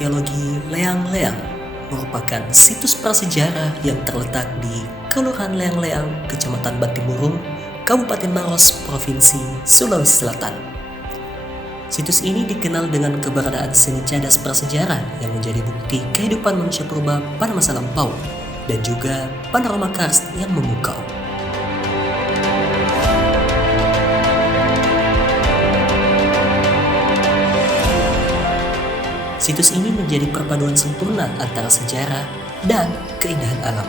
Arkeologi Leang-Leang merupakan situs prasejarah yang terletak di Kelurahan Leang-Leang, Kecamatan Bantimurung, Kabupaten Maros, Provinsi Sulawesi Selatan. Situs ini dikenal dengan keberadaan seni cadas prasejarah yang menjadi bukti kehidupan manusia purba pada masa lampau dan juga panorama karst yang memukau. Situs ini menjadi perpaduan sempurna antara sejarah dan keindahan alam.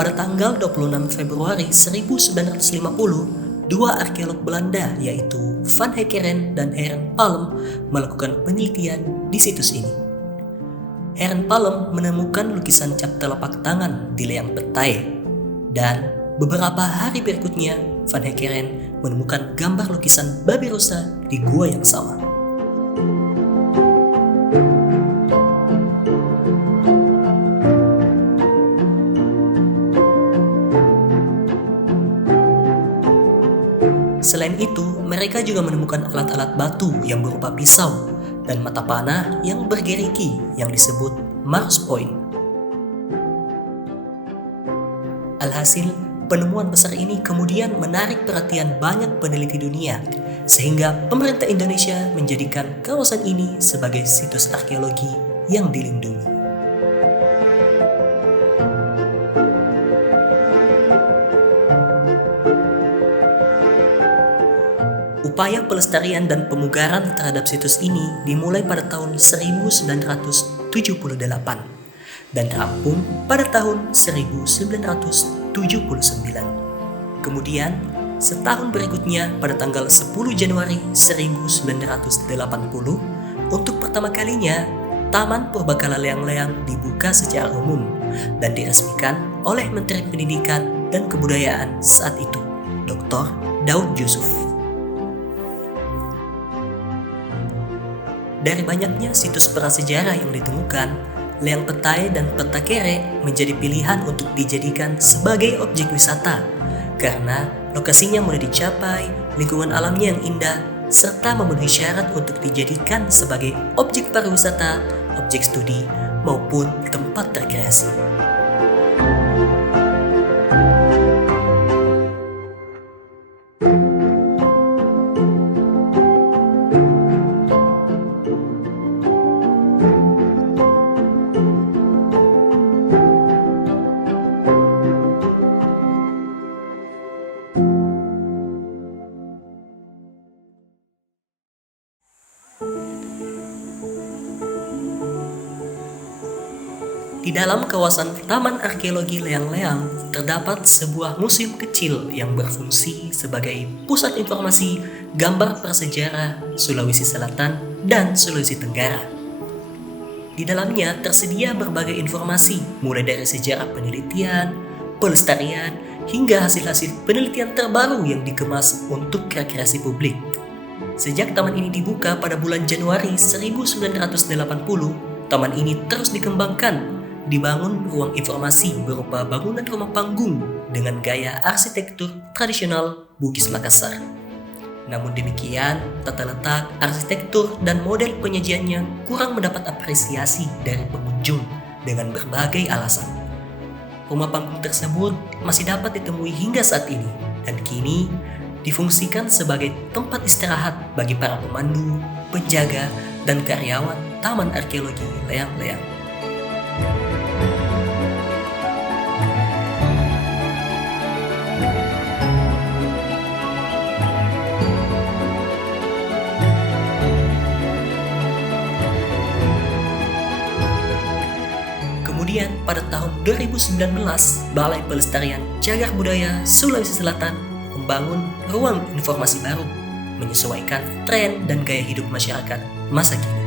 Pada tanggal 26 Februari 1950, dua arkeolog Belanda yaitu Van Heckeren dan Heren Palm melakukan penelitian di situs ini. Heren Palm menemukan lukisan cap telapak tangan di Leang Petai, dan beberapa hari berikutnya Van Heckeren menemukan gambar lukisan babi rusa di gua yang sama. Selain itu, mereka juga menemukan alat-alat batu yang berupa pisau dan mata panah yang bergerigi yang disebut Mars Point. Alhasil, penemuan besar ini kemudian menarik perhatian banyak peneliti dunia, sehingga pemerintah Indonesia menjadikan kawasan ini sebagai situs arkeologi yang dilindungi. Upaya pelestarian dan pemugaran terhadap situs ini dimulai pada tahun 1978 dan rampung pada tahun 1979. Kemudian, setahun berikutnya pada tanggal 10 Januari 1980, untuk pertama kalinya Taman Purbakala Leang-Leang dibuka secara umum dan diresmikan oleh Menteri Pendidikan dan Kebudayaan saat itu, Dr. Daud Yusuf. Dari banyaknya situs prasejarah yang ditemukan, Leang Petai dan Petakere menjadi pilihan untuk dijadikan sebagai objek wisata karena lokasinya mudah dicapai, lingkungan alamnya yang indah, serta memenuhi syarat untuk dijadikan sebagai objek pariwisata, objek studi, maupun tempat rekreasi. Di dalam kawasan Taman Arkeologi Leang-Leang terdapat sebuah museum kecil yang berfungsi sebagai pusat informasi gambar prasejarah Sulawesi Selatan dan Sulawesi Tenggara. Di dalamnya tersedia berbagai informasi mulai dari sejarah penelitian, pelestarian, hingga hasil-hasil penelitian terbaru yang dikemas untuk rekreasi publik. Sejak taman ini dibuka pada bulan Januari 1980, taman ini terus dikembangkan. Dibangun ruang informasi berupa bangunan rumah panggung dengan gaya arsitektur tradisional Bugis Makassar. Namun demikian, tata letak, arsitektur, dan model penyajiannya kurang mendapat apresiasi dari pengunjung dengan berbagai alasan. Rumah panggung tersebut masih dapat ditemui hingga saat ini dan kini difungsikan sebagai tempat istirahat bagi para pemandu, penjaga, dan karyawan Taman Arkeologi Leang-Leang. Kemudian pada tahun 2019, Balai Pelestarian Cagar Budaya Sulawesi Selatan membangun ruang informasi baru, menyesuaikan tren dan gaya hidup masyarakat masa kini.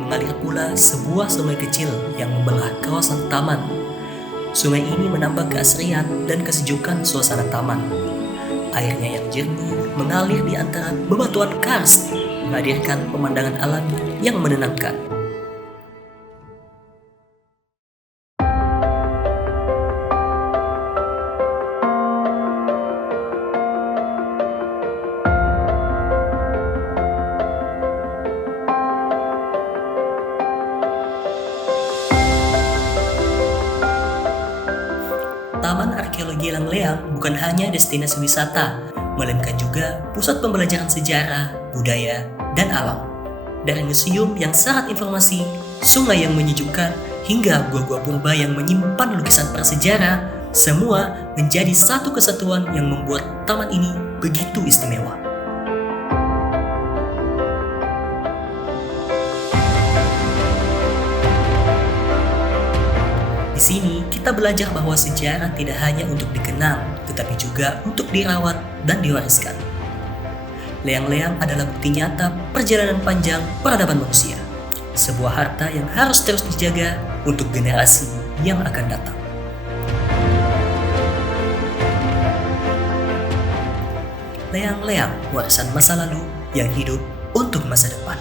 Mengalir pula sebuah sungai kecil yang membelah kawasan taman. Sungai ini menambah keasrian dan kesejukan suasana taman. Airnya yang jernih mengalir di antara bebatuan karst, menghadirkan pemandangan alami yang menenangkan. Taman Arkeologi Langleang bukan hanya destinasi wisata, melainkan juga pusat pembelajaran sejarah, budaya, dan alam. Dari museum yang syarat informasi, sungai yang menyejukkan, hingga gua-gua purba yang menyimpan lukisan prasejarah, semua menjadi satu kesatuan yang membuat taman ini begitu istimewa. Di sini kita belajar bahwa sejarah tidak hanya untuk dikenal, tetapi juga untuk dirawat dan diwariskan. Leang-leang adalah bukti nyata perjalanan panjang peradaban manusia, sebuah harta yang harus terus dijaga untuk generasi yang akan datang. Leang-leang, warisan masa lalu yang hidup untuk masa depan.